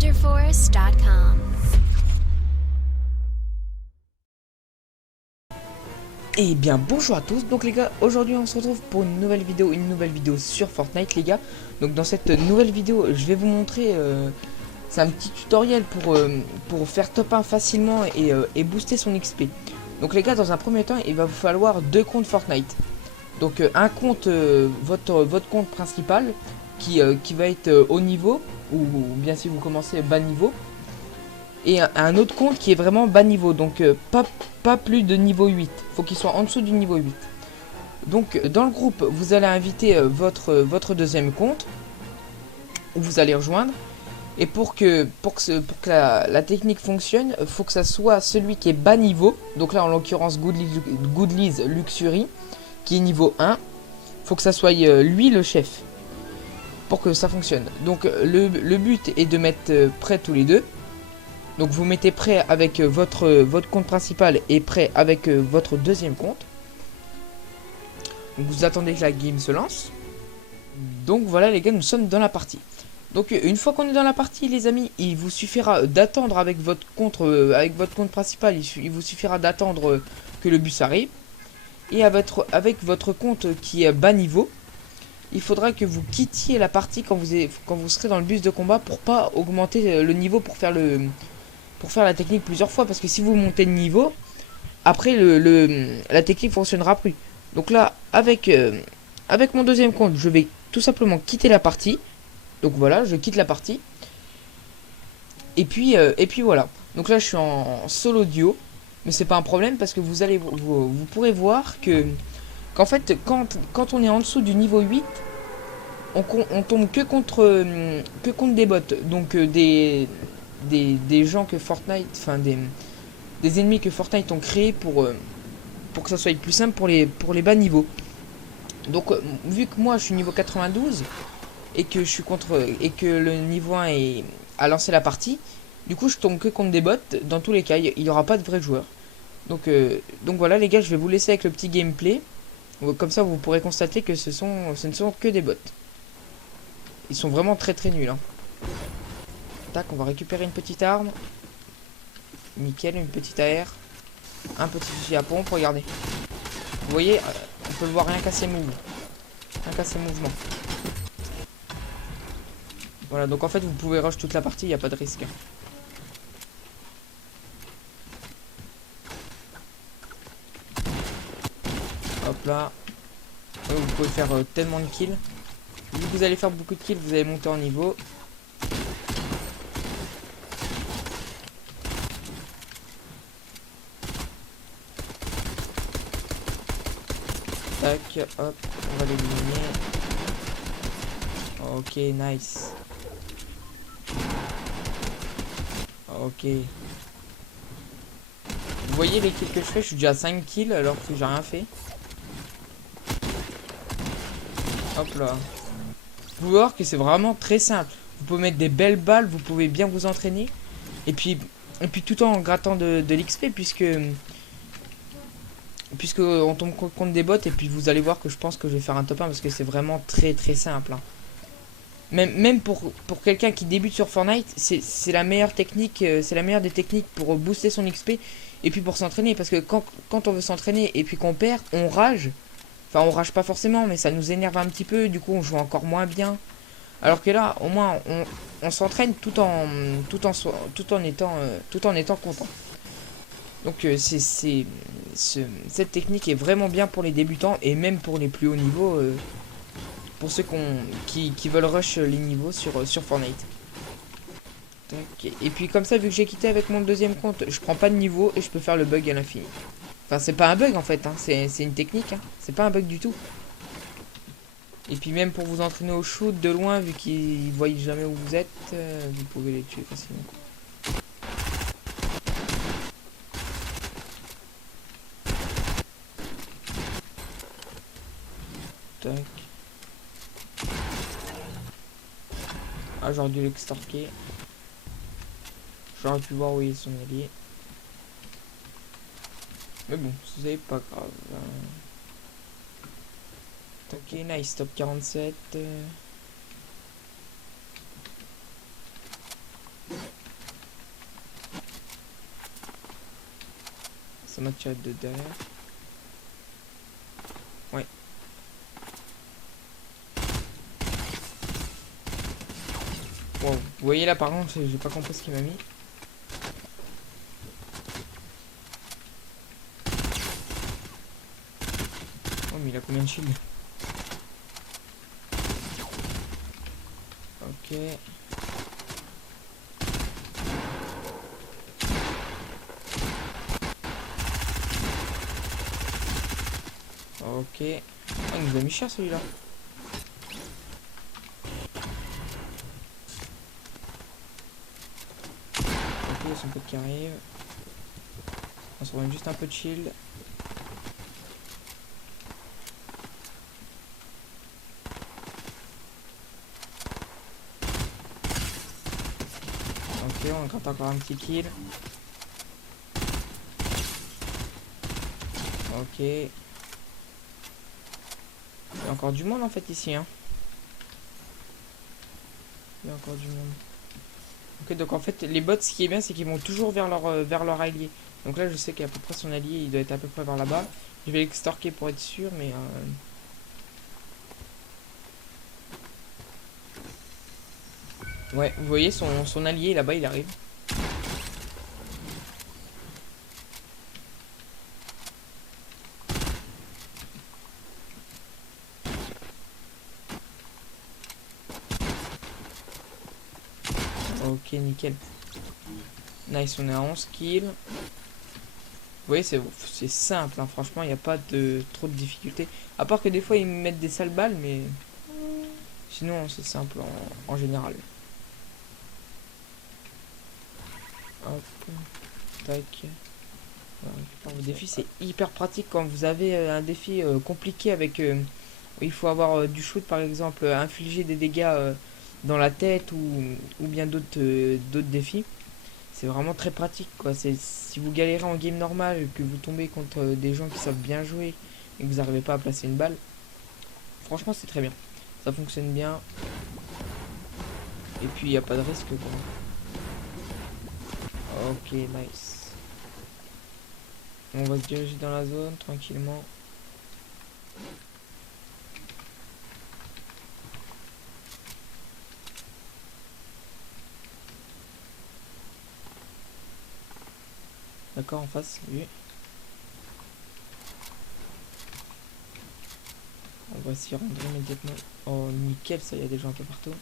rangerforce.com. Et bien bonjour à tous, donc les gars, aujourd'hui on se retrouve pour une nouvelle vidéo sur Fortnite les gars. Donc dans cette nouvelle vidéo je vais vous montrer, c'est un petit tutoriel pour faire top 1 facilement et booster son XP. Donc les gars, dans un premier temps il va vous falloir deux comptes Fortnite. Donc un compte, votre compte principal qui va être haut niveau, ou bien si vous commencez bas niveau. Et un autre compte qui est vraiment bas niveau, donc pas plus de niveau 8, faut qu'il soit en dessous du niveau 8. Donc dans le groupe vous allez inviter votre deuxième compte, où vous allez rejoindre. Et pour que la technique fonctionne, faut que ça soit celui qui est bas niveau. Donc là en l'occurrence Goodlies Luxury, qui est niveau 1. Faut que ça soit lui le chef, pour que ça fonctionne. Donc le but est de mettre prêt tous les deux. Donc vous mettez prêt avec votre compte principal et prêt avec votre deuxième compte. Donc vous attendez que la game se lance. Donc voilà les gars, nous sommes dans la partie. Donc une fois qu'on est dans la partie les amis, il vous suffira d'attendre avec votre compte principal, il vous suffira d'attendre que le bus arrive. Et avec votre compte qui est bas niveau, il faudra que vous quittiez la partie quand vous serez dans le bus de combat, pour pas augmenter le niveau, pour faire la technique plusieurs fois. Parce que si vous montez de niveau, après la technique fonctionnera plus. Donc là avec mon deuxième compte, je vais tout simplement quitter la partie. Donc voilà, je quitte la partie. Et puis voilà. Donc là je suis en solo duo. Mais c'est pas un problème, parce que vous pourrez voir qu'en fait quand on est en dessous du niveau 8, on tombe que contre des bots. Donc des gens que Fortnite, enfin des ennemis que Fortnite ont créés pour que ça soit plus simple pour les bas niveaux. Donc vu que moi je suis niveau 92 et que le niveau 1 a lancé la partie, du coup je tombe que contre des bots. Dans tous les cas il n'y aura pas de vrais joueurs. Donc voilà les gars, je vais vous laisser avec le petit gameplay. Comme ça vous pourrez constater que ce ne sont que des bots. Ils sont vraiment très nuls hein. Tac, on va récupérer une petite arme. Nickel, une petite AR. Un petit fusil à pompe, regardez. Vous voyez, on peut le voir rien qu'à ses mouvements. Rien qu'à ses mouvements. Voilà, donc en fait vous pouvez rush toute la partie, il n'y a pas de risque. Hop là. Vous pouvez faire tellement de kills. Vu que vous allez faire beaucoup de kills, vous allez monter en niveau. Tac, hop, on va l'éliminer. Ok, nice. Ok. Vous voyez les kills que je fais, je suis déjà à 5 kills alors que j'ai rien fait. Hop là. Vous pouvez voir que c'est vraiment très simple. Vous pouvez mettre des belles balles, vous pouvez bien vous entraîner. Et puis tout en grattant de l'XP, puisque on tombe contre des bots. Et puis vous allez voir que je pense que je vais faire un top 1, parce que c'est vraiment très simple hein. Même pour quelqu'un qui débute sur Fortnite, c'est la meilleure technique, c'est la meilleure des techniques pour booster son XP. Et puis pour s'entraîner, parce que quand on veut s'entraîner et puis qu'on perd, on rage. Enfin on rage pas forcément, mais ça nous énerve un petit peu, du coup on joue encore moins bien. Alors que là, au moins on s'entraîne tout en étant content. Donc cette technique est vraiment bien pour les débutants, et même pour les plus hauts niveaux, pour ceux qui veulent rush les niveaux sur Fortnite. Tac. Et puis comme ça, vu que j'ai quitté avec mon deuxième compte, je prends pas de niveau et je peux faire le bug à l'infini. Enfin c'est pas un bug en fait hein, c'est une technique hein. C'est pas un bug du tout. Et puis même pour vous entraîner au shoot de loin, vu qu'ils voient jamais où vous êtes, vous pouvez les tuer facilement. Tac. Ah, j'aurais dû l'extorquer. J'aurais pu voir où est son allié. Mais bon, c'est pas grave. Ok, nice, top 47. Ça m'a tiré de derrière. Ouais. Wow. Vous voyez là par contre, j'ai pas compris ce qu'il m'a mis. Oh mais il a combien de shield? Ok. Ok. Ah, il nous a mis cher celui-là. Ok, il y a son pote qui arrive. On se remet juste un peu de shield. Ok, on gratte encore un petit kill. Ok. Il y a encore du monde en fait ici. Hein. Il y a encore du monde. Ok, donc en fait, les bots, ce qui est bien, c'est qu'ils vont toujours vers leur allié. Donc là, je sais qu'à peu près son allié, il doit être à peu près vers là-bas. Je vais l'extorquer pour être sûr, mais... Ouais, vous voyez, son allié là-bas, il arrive. Ok, nickel. Nice, on est à 11 kills. Vous voyez, c'est simple, hein. Franchement, il n'y a pas de trop de difficultés. À part que des fois, ils me mettent des sales balles, mais... Sinon, c'est simple en général. Hop. Tac. Voilà, le défi, c'est hyper pratique quand vous avez un défi compliqué avec... où il faut avoir du shoot, par exemple, infliger des dégâts dans la tête ou bien d'autres défis. C'est vraiment très pratique, quoi. Si vous galérez en game normal, que vous tombez contre des gens qui savent bien jouer et que vous n'arrivez pas à placer une balle, franchement, c'est très bien. Ça fonctionne bien. Et puis, il n'y a pas de risque, quoi. Ok, nice. On va se diriger dans la zone, tranquillement. D'accord, en face, lui. On va s'y rendre immédiatement. Oh, nickel, ça, il y a des gens un peu partout.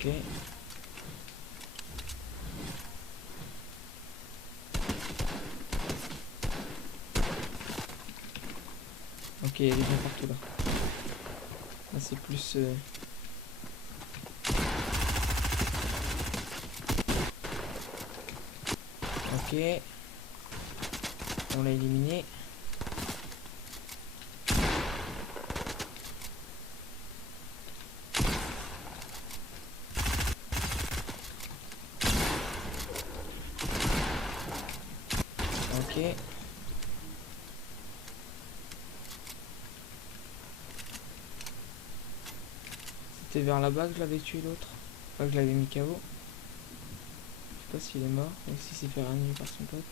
Ok. Ok, il y a des gens partout là. Là, c'est plus... Ok. On l'a éliminé. Ok. C'était vers là-bas que je l'avais tué l'autre. Enfin, que je l'avais mis KO. Je sais pas s'il est mort ou s'il s'est fait ramener par son pote.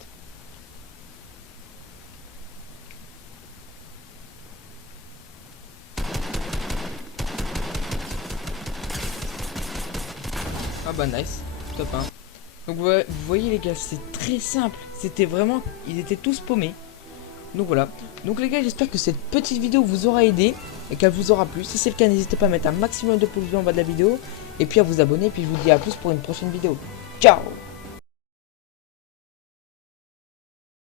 Ah bah nice, top 1. Donc vous voyez les gars, c'est très simple. C'était vraiment, ils étaient tous paumés. Donc voilà. Donc les gars, j'espère que cette petite vidéo vous aura aidé et qu'elle vous aura plu. Si c'est le cas, n'hésitez pas à mettre un maximum de pouces bleus en bas de la vidéo et puis à vous abonner. Et puis je vous dis à plus pour une prochaine vidéo. Ciao!